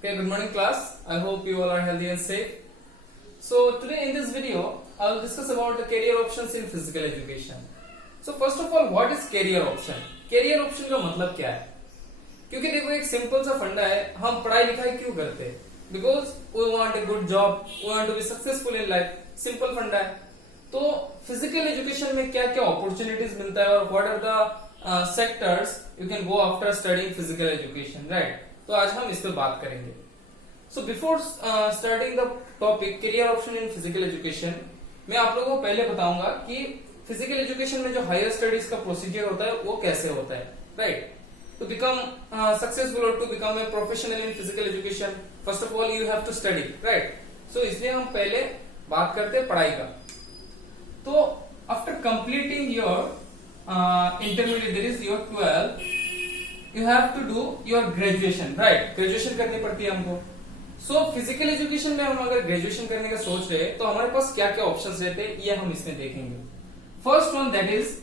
Okay, good morning class. I hope you all are healthy and safe. So today in this video, I will discuss about the career options in physical education. So first of all, what is career option? Career option का मतलब क्या है? क्योंकि देखो एक simple सा फंडा है, हम पढ़ाई लिखाई क्यों करते हैं? Because we want a good job, we want to be successful in life. Simple फंडा है. तो फिजिकल एजुकेशन में क्या क्या अपॉर्चुनिटीज मिलता है और what are the sectors you can go after studying physical education, right? तो आज हम इस पे बात करेंगे. So before starting the topic career option in physical education, मैं आप लोगों को पहले बताऊंगा कि फिजिकल एजुकेशन में जो हायर स्टडीज का प्रोसीजर होता है वो कैसे होता है, right? To become successful or to become a professional in physical education, first of all you have to study, right? So इसलिए हम पहले बात करते हैं पढ़ाई का. तो after completing your intermediate, that is your 12, you have to do your graduation, right? Graduation करनी पड़ती है हमको. So physical education में हम अगर ग्रेजुएशन करने का सोच रहे हैं तो हमारे पास क्या क्या ऑप्शंस रहते हैं ये हम इसमें देखेंगे. First one that is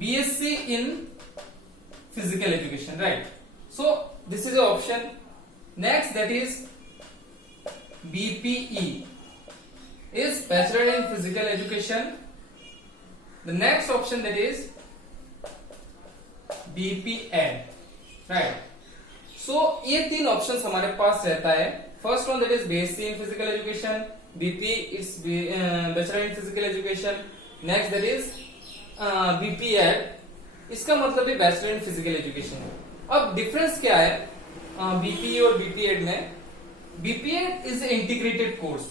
BSc in physical education, right? So this is the option. Next, that is BPE is bachelor in physical education. The next option that is BPEd, right? So ये तीन options हमारे पास रहता है. First one that is BSc in physical education, BP is bachelor in physical education. Next that is BPEd, इसका मतलब है bachelor in physical education. अब difference क्या है बीपीई और बीपीएड में? BPEd is integrated course,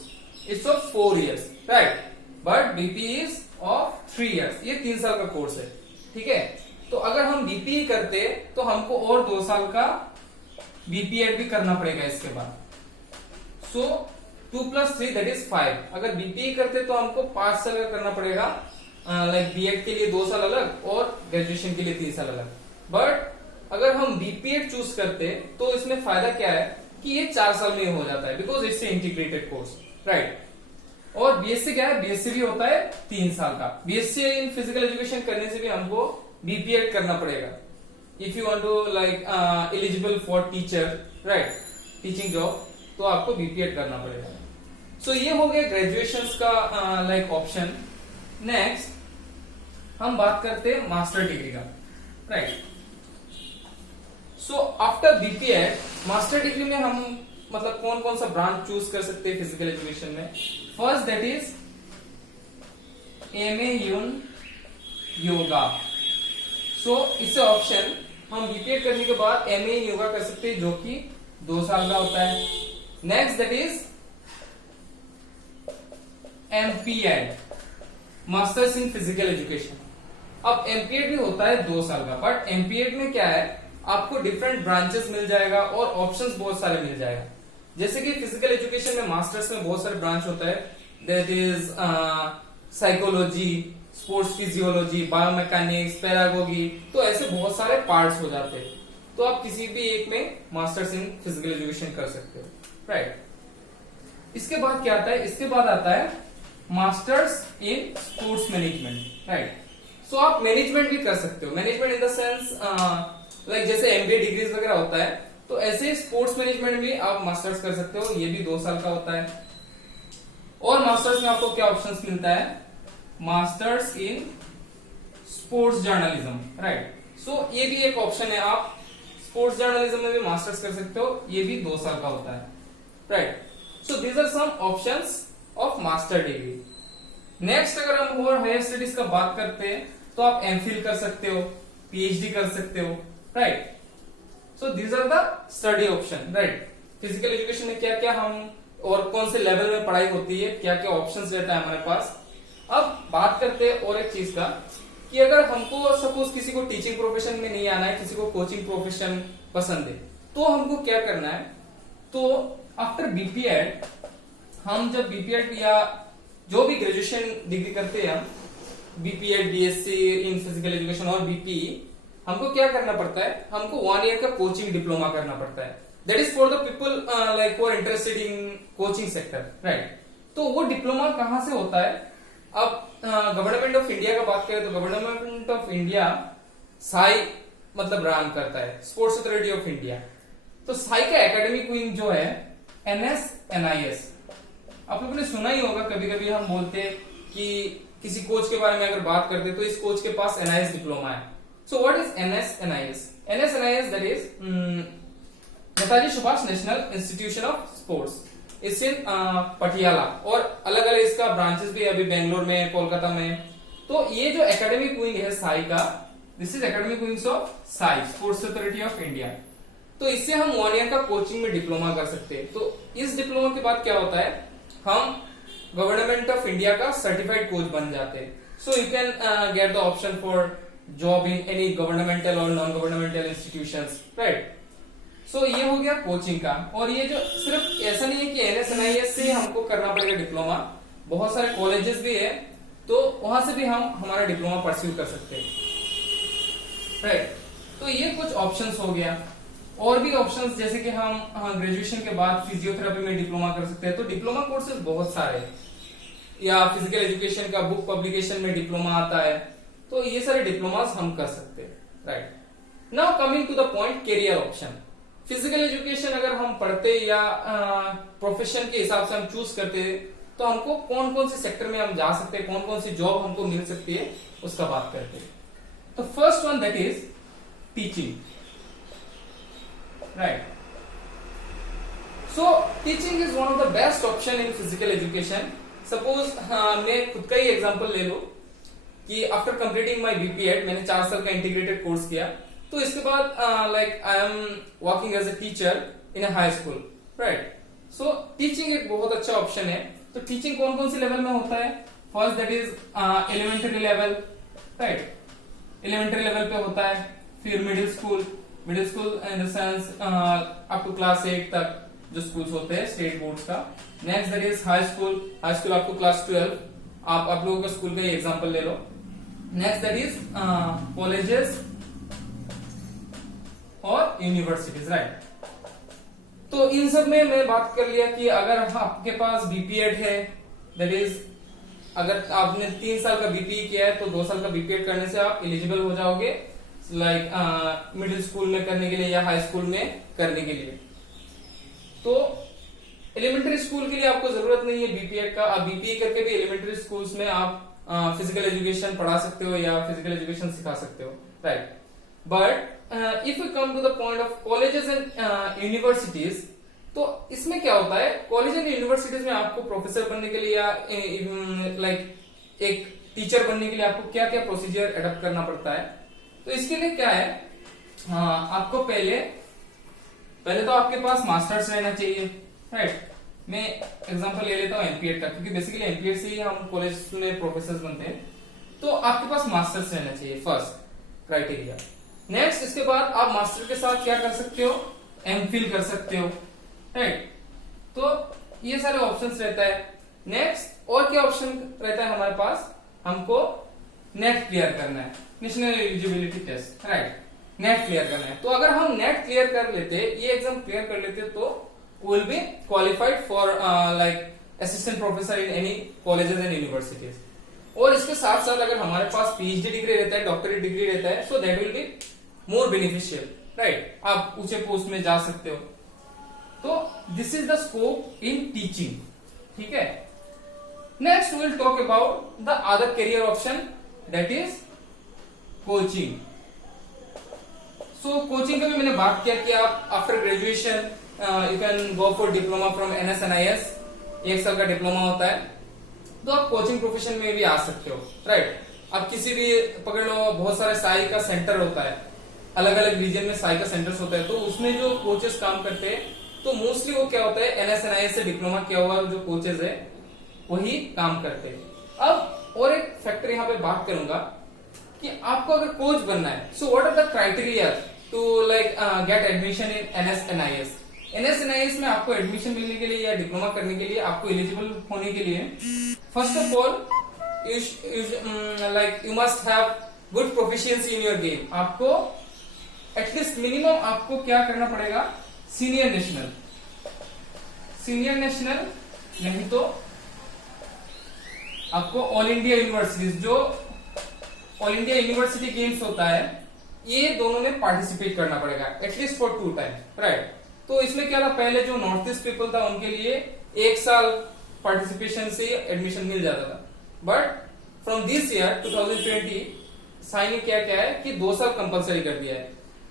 it's of 4 years, right? But BPE is of 3 years. ये 3 साल का कोर्स है, ठीक है? तो अगर हम बीपीई करते तो हमको और 2 साल का बीपीएड भी करना पड़ेगा इसके बाद. सो 2 + 3 दैट इज 5. अगर बीपीई करते तो हमको 5 साल का करना पड़ेगा, लाइक बीएड के लिए 2 साल अलग और ग्रेजुएशन के लिए 3 साल अलग. बट अगर हम बीपीएड चूज करते तो इसमें फायदा क्या है कि ये 4 साल में हो जाता है, because it's integrated course, right? और बीएससी क्या है? बीएससी भी होता है 3 साल का. बीएससी इन फिजिकल एजुकेशन करने से भी हमको बीपीएड करना पड़ेगा. If you want to like eligible for teacher, right, teaching job, तो आपको बीपीएड करना पड़ेगा. सो ये हो गया ग्रेजुएशन का लाइक ऑप्शन. नेक्स्ट हम बात करते हैं मास्टर डिग्री का, right? So after BPEd master degree में हम मतलब कौन कौन सा ब्रांच चूज कर सकते हैं फिजिकल एजुकेशन में? First that is MA in yoga. So इससे ऑप्शन हम बीपीएड करने के बाद एमए इन योगा कर सकते हैं, जो कि 2 साल का होता है. Next that is MPEd, masters in physical education. अब एमपीएड भी होता है 2 साल का, बट एमपीएड में क्या है, आपको डिफरेंट ब्रांचेस मिल जाएगा और ऑप्शंस बहुत सारे मिल जाएगा. जैसे कि फिजिकल एजुकेशन में मास्टर्स में बहुत सारे ब्रांच होता है, that is psychology, sports physiology, biomechanics, paragogy. तो ऐसे बहुत सारे पार्ट्स हो जाते हैं. तो आप किसी भी एक में मास्टर्स इन फिजिकल एजुकेशन कर सकते हो, राइट? इसके बाद क्या आता है? इसके बाद आता है masters in sports management, right? So आप मैनेजमेंट भी कर सकते हो. Management in the sense like जैसे एमबीए डिग्रीज वगैरह होता है, तो ऐसे स्पोर्ट्स मैनेजमेंट भी आप मास्टर्स कर सकते हो. ये भी 2 साल का होता है. और मास्टर्स में आपको क्या ऑप्शंस मिलता है? Masters in sports journalism, right? So ये भी एक ऑप्शन है. आप स्पोर्ट्स जर्नलिज्म में भी मास्टर्स कर सकते हो. ये भी 2 साल का होता है, right? So these are some options of master degree. Next अगर हम और हायर स्टडीज का बात करते हैं तो आप एमफिल कर सकते हो, पीएचडी कर सकते हो, right? So these are the study option, right? Physical education में क्या क्या हम और कौन से लेवल में पढ़ाई होती है, क्या क्या ऑप्शंस रहता है हमारे पास. अब बात करते हैं और एक चीज का कि अगर हमको सपोज किसी को टीचिंग प्रोफेशन में नहीं आना है, किसी को कोचिंग प्रोफेशन पसंद है, तो हमको क्या करना है? तो आफ्टर बीपीएड हम जब बीपीएड या जो भी ग्रेजुएशन डिग्री करते हैं हम, BPEd, BSc in physical education और बीपीई, हमको क्या करना पड़ता है? हमको 1 year का कोचिंग डिप्लोमा करना पड़ता है. That is for the people like who are interested in coaching sector, right? तो वो डिप्लोमा कहाँ से होता है? अब गवर्नमेंट ऑफ इंडिया का बात करें तो गवर्नमेंट ऑफ इंडिया साई मतलब रन करता है, स्पोर्ट्स अथॉरिटी ऑफ इंडिया. तो साई का एकेडमिक विंग जो है NSNIS, आप लोगों ने सुना ही होगा, कभी कभी हम बोलते हैं कि किसी कोच के बारे में अगर बात करते तो इस कोच के पास NIS डिप्लोमा है. So what is NSNIS? NSNIS that is Netaji Subhash national institution of sports. It's in Patiala, और अलग अलग इसका ब्रांचेस भी अभी बेंगलोर में, कोलकाता में. तो ये जो एकेडमिक विंग है साई का, this is academic wings of Sai sports authority of India. तो इससे हम 1 ईयर का कोचिंग में डिप्लोमा कर सकते हैं. तो इस डिप्लोमा के बाद क्या होता है, हम गवर्नमेंट ऑफ इंडिया का सर्टिफाइड कोच बन जाते हैं. So you can get the option for job in any governmental और non governmental institutions, right. So ये हो गया कोचिंग का. और ये जो सिर्फ ऐसा नहीं है कि NSNIS से हमको करना पड़ेगा डिप्लोमा, बहुत सारे कॉलेजेस भी है, तो वहां से भी हम हमारा डिप्लोमा परस्यू कर सकते हैं, राइट. तो ये कुछ ऑप्शंस हो गया. और भी ऑप्शंस जैसे कि हम ग्रेजुएशन के बाद फिजियोथेरेपी में डिप्लोमा कर सकते हैं. तो डिप्लोमा कोर्सेज बहुत सारे हैं, या फिजिकल एजुकेशन का बुक पब्लिकेशन में डिप्लोमा आता है. तो ये सारे डिप्लोमास हम कर सकते हैं, right. Now coming to the point, career option. Physical education अगर हम पढ़ते या प्रोफेशन के हिसाब से हम चूज करते, तो हमको कौन कौन से सेक्टर में हम जा सकते हैं, कौन कौन सी जॉब हमको मिल सकती है, उसका बात करते हैं. तो first one that is teaching, right. So teaching is one of the best option in physical education. Suppose मैं खुद का ही एग्जांपल ले लो कि आफ्टर कंप्लीटिंग माय BPEd, मैंने 4 साल का इंटीग्रेटेड कोर्स किया. तो इसके बाद like I am working as a teacher in a high school, right. So teaching एक बहुत अच्छा ऑप्शन है. तो टीचिंग कौन कौन से लेवल में होता है? First that is elementary level, right. Elementary level पे होता है. फिर middle school in the sense up to class 8 तक जो स्कूल्स होते हैं स्टेट बोर्ड्स का. Next that is high school up to class 12. आप लोगों का स्कूल का ही एग्जांपल ले लो. नेक्स्ट दैट इज कॉलेजेस और यूनिवर्सिटीज, राइट. तो इन सब में मैं बात कर लिया कि अगर आपके पास BPEd है, दैट इज अगर आपने 3 साल का BPE किया है, तो 2 साल का BPEd करने से आप एलिजिबल हो जाओगे लाइक मिडिल स्कूल में करने के लिए या हाई स्कूल में करने के लिए. तो एलिमेंट्री स्कूल के लिए आपको जरूरत नहीं है BPEd का. आप BPE करके भी एलिमेंट्री स्कूल्स में आप फिजिकल एजुकेशन पढ़ा सकते हो या फिजिकल एजुकेशन सिखा सकते हो, right. But if you come to the point of colleges and universities, तो इसमें क्या होता है, कॉलेज एंड यूनिवर्सिटीज में आपको प्रोफेसर बनने के लिए या लाइक एक टीचर बनने के लिए आपको क्या क्या प्रोसीजर एडॉप्ट करना पड़ता है. तो इसके लिए क्या है, आपको पहले तो आपके पास मास्टर्स रहना चाहिए, राइट. मैं एग्जांपल ले लेता हूँ MPEd का, क्योंकि बेसिकली MPEd से ही हम कॉलेज में प्रोफेसर बनते हैं. तो आपके पास मास्टर्स रहना चाहिए, फर्स्ट क्राइटेरिया. नेक्स्ट, इसके बाद आप मास्टर के साथ क्या कर सकते हो, MPhil कर सकते हो, राइट. तो ये सारे ऑप्शंस रहता है. नेक्स्ट और क्या ऑप्शन रहता है हमारे पास, हमको नेट क्लियर करना है, national eligibility test, right. NET clear करना है. तो अगर हम नेट क्लियर कर लेते, ये एग्जाम क्लियर कर लेते, तो will be qualified for like assistant professor in any colleges and universities. और इसके साथ साथ अगर हमारे पास PhD डिग्री रहता है, डॉक्टरेट डिग्री रहता है, so that will be more beneficial, right. आप ऊंचे पोस्ट में जा सकते हो. तो this is the scope in teaching, ठीक है. Next will talk about the other career option, that is coaching. So coaching का भी मैंने बात किया कि आप after graduation you can go for diploma from NSNIS. 1 साल का डिप्लोमा होता है. तो आप कोचिंग प्रोफेशन में भी आ सकते हो, राइट. आप किसी भी पकड़ लो, बहुत सारे साई का सेंटर होता है, अलग अलग रीजन में साई का सेंटर्स होता है. तो उसमें जो कोचेस काम करते हैं, तो मोस्टली वो क्या होता है, NSNIS से डिप्लोमा किया हुआ जो कोचेस है वही काम करते हैं. अब और एक फैक्टर यहाँ पे बात करूंगा कि आपको अगर कोच बनना है, so what are the criteria to like get admission in NSNIS. NSNIS में आपको एडमिशन मिलने के लिए या डिप्लोमा करने के लिए, आपको एलिजिबल होने के लिए, first of all like you must have good proficiency in your game. आपको एटलीस्ट मिनिमम आपको क्या करना पड़ेगा, सीनियर नेशनल नहीं तो आपको ऑल इंडिया यूनिवर्सिटीज, जो ऑल इंडिया यूनिवर्सिटी गेम्स होता है, ये दोनों में पार्टिसिपेट करना पड़ेगा एटलीस्ट फॉर 2 टाइम, राइट. तो इसमें क्या था, पहले जो नॉर्थ ईस्ट पीपल था उनके लिए 1 साल पार्टिसिपेशन से एडमिशन मिल जाता था, but from this year 2020 sign किया क्या है कि 2 साल कंपलसरी कर दिया है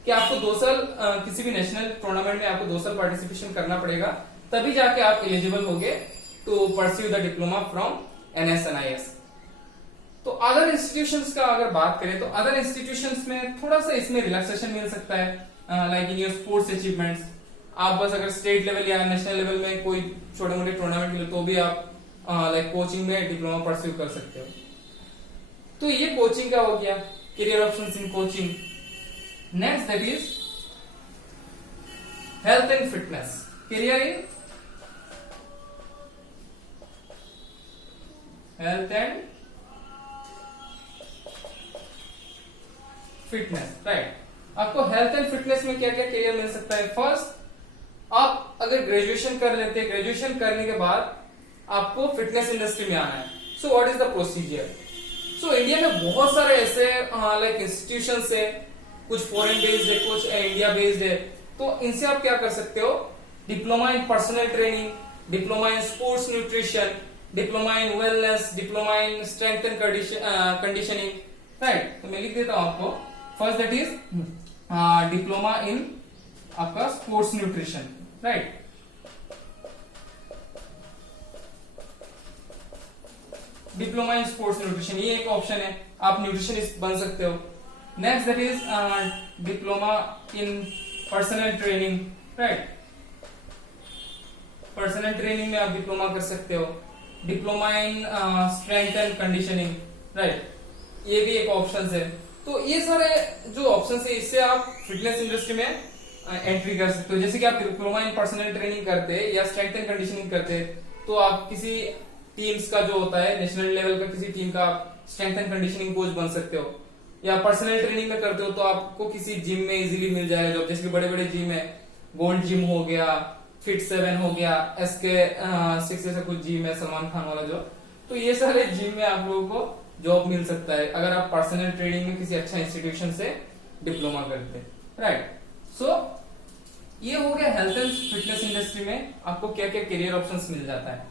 कि आपको 2 साल किसी भी नेशनल टूर्नामेंट में आपको 2 साल पार्टिसिपेशन करना पड़ेगा, तभी जाके आप एलिजिबल होगे to pursue the diploma from NSNIS। तो अदर इंस्टीट्यूशंस का अगर बात करें तो अदर इंस्टीट्यूशंस में थोड़ा सा इसमें रिलैक्सेशन मिल सकता है, like in your sports achievements. आप बस अगर स्टेट लेवल या नेशनल लेवल में कोई छोटे मोटे टूर्नामेंट मिले तो भी आप लाइक कोचिंग में डिप्लोमा परस्यू कर सकते हो। तो ये कोचिंग का हो गया, career options in coaching. Next that is health and fitness, career in health and fitness, right. आपको हेल्थ एंड फिटनेस में क्या क्या करियर मिल सकता है? फर्स्ट, आप अगर ग्रेजुएशन कर लेते हैं, ग्रेजुएशन करने के बाद आपको फिटनेस इंडस्ट्री में आना है। So what is the procedure? So India में बहुत सारे ऐसे लाइक इंस्टीट्यूशंस है, कुछ फॉरेन बेस्ड है, कुछ इंडिया बेस्ड है। तो इनसे आप क्या कर सकते हो? Diploma in personal training, diploma in sports nutrition, diploma in wellness, diploma in strength and conditioning, right. तो मैं लिख देता हूं आपको। First that is diploma in आपका sports nutrition, right. Diploma in sports nutrition, ये एक ऑप्शन है, आप न्यूट्रिशनिस्ट बन सकते हो। Next that is diploma in personal training, right. Personal training में आप डिप्लोमा कर सकते हो। Diploma in strength and conditioning, right, ये भी एक ऑप्शन है। तो ये सारे जो ऑप्शन है, इससे आप फिटनेस इंडस्ट्री में एंट्री कर सकते हो। जैसे कि आप डिप्लोमा इन पर्सनल ट्रेनिंग करते या स्ट्रेंथ एंड कंडीशनिंग करते, तो आप किसी टीम्स का जो होता है नेशनल लेवल का, किसी टीम का आप स्ट्रेंथ एंड कंडीशनिंग कोच बन सकते हो। या पर्सनल ट्रेनिंग में करते हो तो आपको किसी जिम में इजीली मिल जाएगा जॉब। जैसे कि बड़े बड़े जिम है, गोल्ड जिम हो गया, फिट 7 हो गया, SK6 ऐसा कुछ जिम है, सलमान खान वाला जो। तो ये सारे जिम में आप लोगों को जॉब मिल सकता है अगर आप पर्सनल ट्रेनिंग में किसी अच्छा इंस्टीट्यूशन से डिप्लोमा करते हैं, राइट। सो ये हो गया हेल्थ एंड फिटनेस इंडस्ट्री में आपको क्या क्या करियर ऑप्शंस मिल जाता है।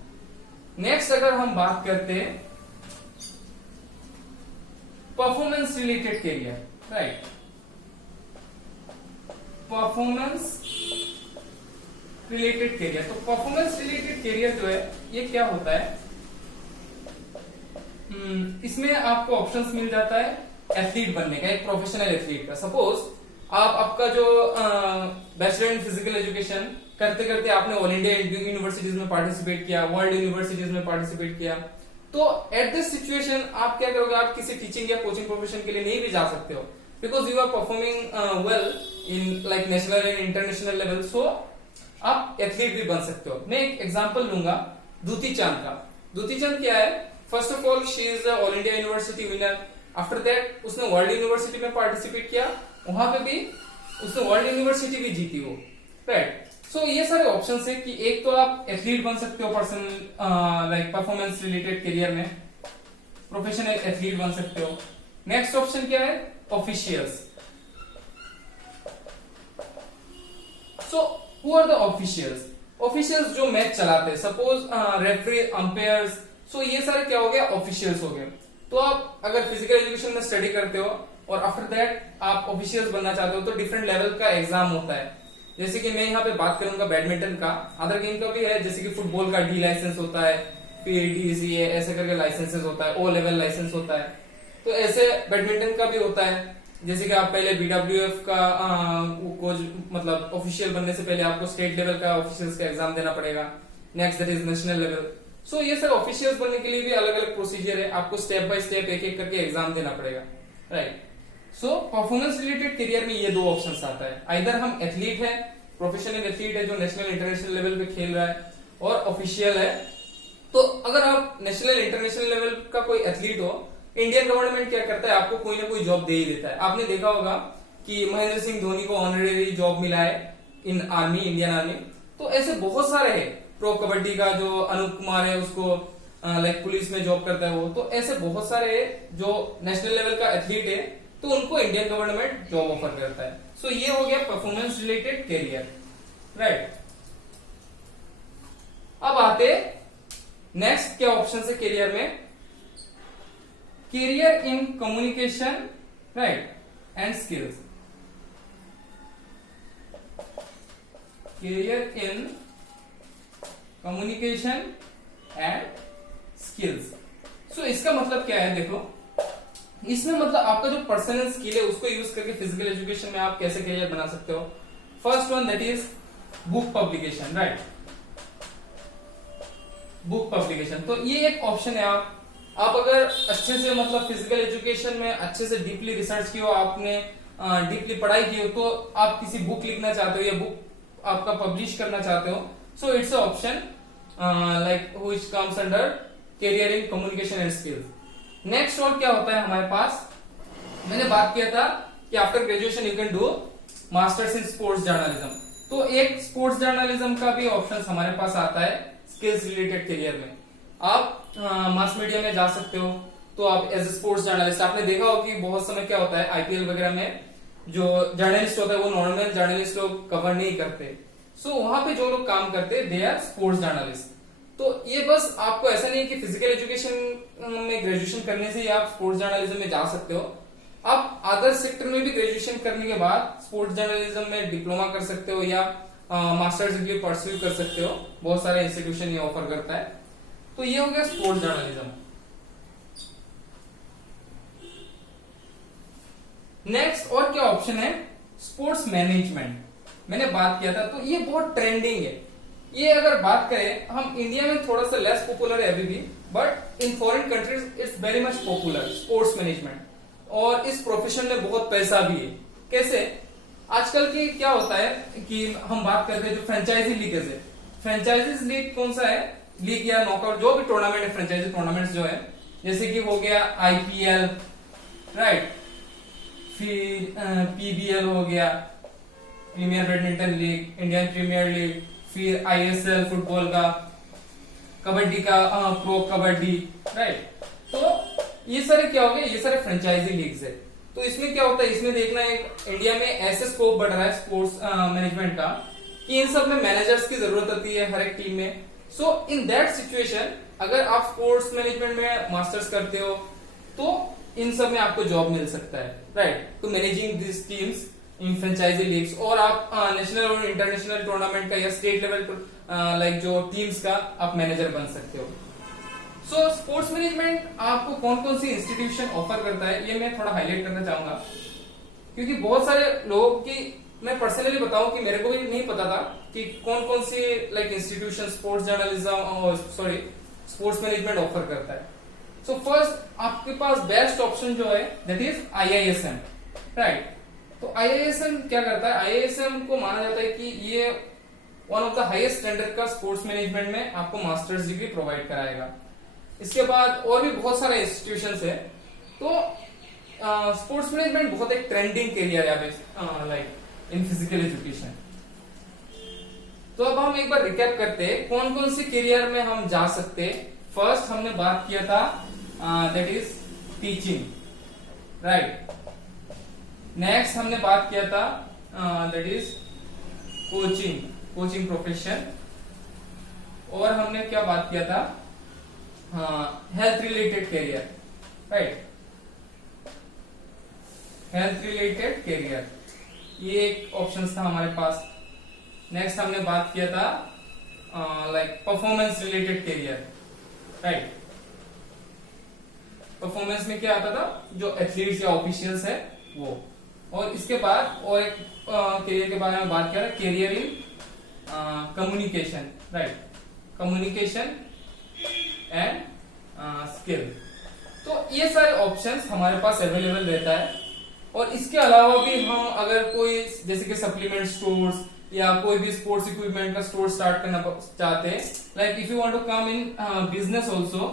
नेक्स्ट अगर हम बात करते हैं performance related career, right. Performance related career, तो परफॉर्मेंस रिलेटेड करियर जो है ये क्या होता है? इसमें आपको ऑप्शंस मिल जाता है एथलीट बनने का, एक प्रोफेशनल एथलीट का। सपोज आप आपका जो बैचलर इन फिजिकल एजुकेशन करते करते आपने ऑल इंडिया यूनिवर्सिटीज में पार्टिसिपेट किया, वर्ल्ड यूनिवर्सिटीज में पार्टिसिपेट किया, तो एट दिस सिचुएशन आप क्या करोगे? आप किसी टीचिंग या कोचिंग प्रोफेशन के लिए नहीं भी जा सकते हो, because you are performing well in like national and international level. So आप एथलीट भी बन सकते हो। मैं एक एग्जांपल लूंगा दूती चांद का। दूती चांद क्या है? First of all she is all India university winner. After that उसने वर्ल्ड यूनिवर्सिटी में पार्टिसिपेट किया, वहां पे भी उसने वर्ल्ड यूनिवर्सिटी भी जीती वो, राइट। सो ये सारे ऑप्शंस है कि एक तो आप एथलीट बन सकते हो personal like performance related career में, प्रोफेशनल एथलीट बन सकते हो। नेक्स्ट ऑप्शन क्या है? Officials. So who are the officials? Officials जो मैच चलाते हैं, सपोज रेफरी, अंपायर्स। सो ये सारे क्या हो गया? ऑफिशियल्स हो गए। तो आप अगर फिजिकल एजुकेशन में स्टडी करते हो और आफ्टर दैट आप ऑफिशियल्स बनना चाहते हो तो डिफरेंट लेवल का एग्जाम होता है। जैसे कि मैं यहाँ पे बात करूंगा बैडमिंटन का, अदर गेम का भी है, जैसे कि फुटबॉल का D लाइसेंस होता है, PDCA ऐसे करके लाइसेंसेस होता है, O लेवल लाइसेंस होता है। तो ऐसे बैडमिंटन का भी होता है, जैसे कि आप पहले BWF का कोच मतलब ऑफिशियल बनने से पहले आपको स्टेट लेवल का ऑफिशियल्स का एग्जाम देना पड़ेगा। Next that is national level. So ये सर ऑफिशियल्स बनने के लिए भी अलग अलग प्रोसीजर है, आपको स्टेप बाय स्टेप एक एक करके एग्जाम देना पड़ेगा, right. So performance related career में ये दो ऑप्शंस आता है, आइदर हम एथलीट है, प्रोफेशनल एथलीट है जो नेशनल इंटरनेशनल लेवल पे खेल रहा है, और ऑफिशियल है। तो अगर आप नेशनल इंटरनेशनल लेवल का कोई एथलीट हो, इंडियन गवर्नमेंट क्या करता है, आपको कोई ना कोई जॉब दे ही देता है। आपने देखा होगा कि महेंद्र सिंह धोनी को ऑनरेरी जॉब मिला है इन आर्मी, इंडियन आर्मी। तो ऐसे बहुत सारे हैं, प्रो कबड्डी का जो अनूप कुमार है उसको लाइक पुलिस में जॉब करता है वो। तो ऐसे बहुत सारे जो नेशनल लेवल का एथलीट है तो उनको इंडियन गवर्नमेंट जॉब ऑफर करता है। सो ये हो गया परफॉर्मेंस रिलेटेड करियर। राइट। अब आते नेक्स्ट क्या ऑप्शन है करियर में, career in communication right and skills, career in communication and skills. So इसका मतलब क्या है, देखो इसमें मतलब आपका जो पर्सनल स्किल है उसको यूज करके फिजिकल एजुकेशन में आप कैसे करियर बना सकते हो। First one that is book publication right, book publication. तो ये एक ऑप्शन है। आप अगर अच्छे से मतलब फिजिकल एजुकेशन में अच्छे से डीपली रिसर्च की हो, आपने डीपली पढ़ाई की हो, तो आप किसी बुक लिखना चाहते हो या बुक आपका पब्लिश करना चाहते हो, so it's a option like which comes under career in communication and skills. Next और क्या होता है हमारे पास, मैंने बात किया था कि after graduation you can do masters in sports journalism. तो एक स्पोर्ट्स जर्नलिज्म का भी ऑप्शन हमारे पास आता है स्किल्स रिलेटेड करियर में। आप मास मीडिया में जा सकते हो, तो आप एज ए स्पोर्ट्स जर्नलिस्ट, आपने देखा हो कि बहुत समय क्या होता है आईपीएल वगैरह में जो जर्नलिस्ट होता है वो नॉर्मल जर्नलिस्ट लोग कवर नहीं करते, सो वहां पे जो लोग काम करते हैं दे आर स्पोर्ट्स जर्नलिस्ट। तो ये बस आपको ऐसा नहीं है कि फिजिकल एजुकेशन में ग्रेजुएशन करने से ही आप स्पोर्ट्स जर्नलिज्म में जा सकते हो, आप अदर सेक्टर में भी ग्रेजुएशन करने के बाद स्पोर्ट्स जर्नलिज्म में डिप्लोमा कर सकते हो या मास्टर्स डिग्री परस्यू कर सकते हो। बहुत सारे इंस्टीट्यूशन ये ऑफर करता है। तो ये हो गया स्पोर्ट्स जर्नलिज्म। नेक्स्ट और क्या ऑप्शन है, स्पोर्ट्स मैनेजमेंट। मैंने बात किया था, तो ये बहुत ट्रेंडिंग है। ये अगर बात करें, हम इंडिया में थोड़ा सा लेस पॉपुलर है अभी भी, but in foreign countries it's very much popular sports management, और इस प्रोफेशन में बहुत पैसा भी है। कैसे, आजकल की क्या होता है कि हम बात करते हैं जो फ्रेंचाइजी लीगेज है, फ्रेंचाइजीज लीग कौन सा है, लीग या नॉकआउट जो भी टूर्नामेंट है, फ्रेंचाइजी टूर्नामेंट जो है, जैसे कि हो गया आईपीएल राइट, फिर पीबीएल हो गया, premier badminton league, Indian premier league, फिर आईएसएल फुटबॉल का, कबड्डी का प्रो कबड्डी राइट। तो ये सारे क्या हो गए, ये सारे फ्रेंचाइजी लीग्स है। तो इसमें क्या होता है, इसमें देखना एक इंडिया में ऐसे स्कोप बढ़ रहा है स्पोर्ट्स मैनेजमेंट का कि इन सब में मैनेजर्स की जरूरत होती है हर एक टीम में। सो इन दैट सिचुएशन अगर आप स्पोर्ट्स मैनेजमेंट में मास्टर्स करते हो तो इन सब में आपको जॉब मिल सकता है right, to managing this teams in franchise leagues. और आप नेशनल और इंटरनेशनल टूर्नामेंट का या स्टेट लेवल लाइक जो टीम्स का आप मैनेजर बन सकते हो। सो स्पोर्ट्स मैनेजमेंट आपको कौन कौन सी इंस्टीट्यूशन ऑफर करता है ये मैं थोड़ा हाईलाइट करना चाहूंगा, क्योंकि बहुत सारे लोग की मैं पर्सनली बताऊं कि मेरे को भी नहीं पता था कि कौन कौन सी like institution sports journalism sports management offer करता है। सो फर्स्ट आपके पास बेस्ट ऑप्शन जो है दैट इज आईआईएसएम राइट। तो आईआईएसएम क्या करता है, आईआईएसएम को माना जाता है कि ये one of the highest standard का स्पोर्ट्स मैनेजमेंट में आपको मास्टर्स डिग्री प्रोवाइड कराएगा। इसके बाद और भी बहुत सारे इंस्टीट्यूशंस है। तो स्पोर्ट्स मैनेजमेंट बहुत एक ट्रेंडिंग करियर है लाइक इन फिजिकल एजुकेशन। तो अब हम एक बार रिकैप करते हैं कौन कौन से करियर में हम जा सकते। फर्स्ट हमने बात किया था that is teaching right. Next हमने बात किया था दैट इज कोचिंग प्रोफेशन। और हमने क्या बात किया था, health related career right, health related career ये एक ऑप्शन था हमारे पास। नेक्स्ट हमने बात किया था like performance related career right. Performance में क्या आता था, जो एथलीट्स या ऑफिशियल्स है वो। और इसके बाद और एक करियर के बारे में बात किया था, career in communication right, communication and skill. तो ये सारे ऑप्शंस हमारे पास अवेलेबल रहता है। और इसके अलावा भी हम अगर कोई जैसे कि सप्लीमेंट स्टोर्स या कोई भी स्पोर्ट्स इक्विपमेंट का स्टोर स्टार्ट करना चाहते हैं, like if you want to come in business also,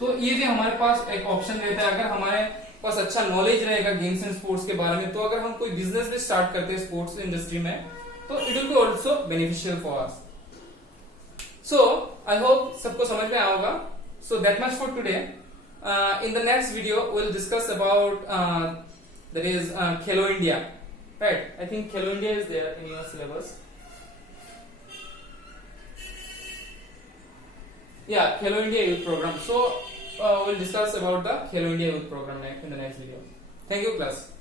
तो ये भी हमारे पास एक ऑप्शन रहता है। अगर हमारे पास अच्छा नॉलेज रहेगा गेम्स एंड स्पोर्ट्स के बारे में, तो अगर हम कोई बिजनेस भी स्टार्ट करते हैं स्पोर्ट्स इंडस्ट्री में, तो it will be also beneficial for us. So I hope सबको समझ में आया होगा। So that much for today. In the next video we'll discuss about that is Khelo India right? I think Khelo India is there in your syllabus. Yeah, Khelo India Youth Program. So we'll discuss about the Khelo India Youth Program in the next video. Thank you, class.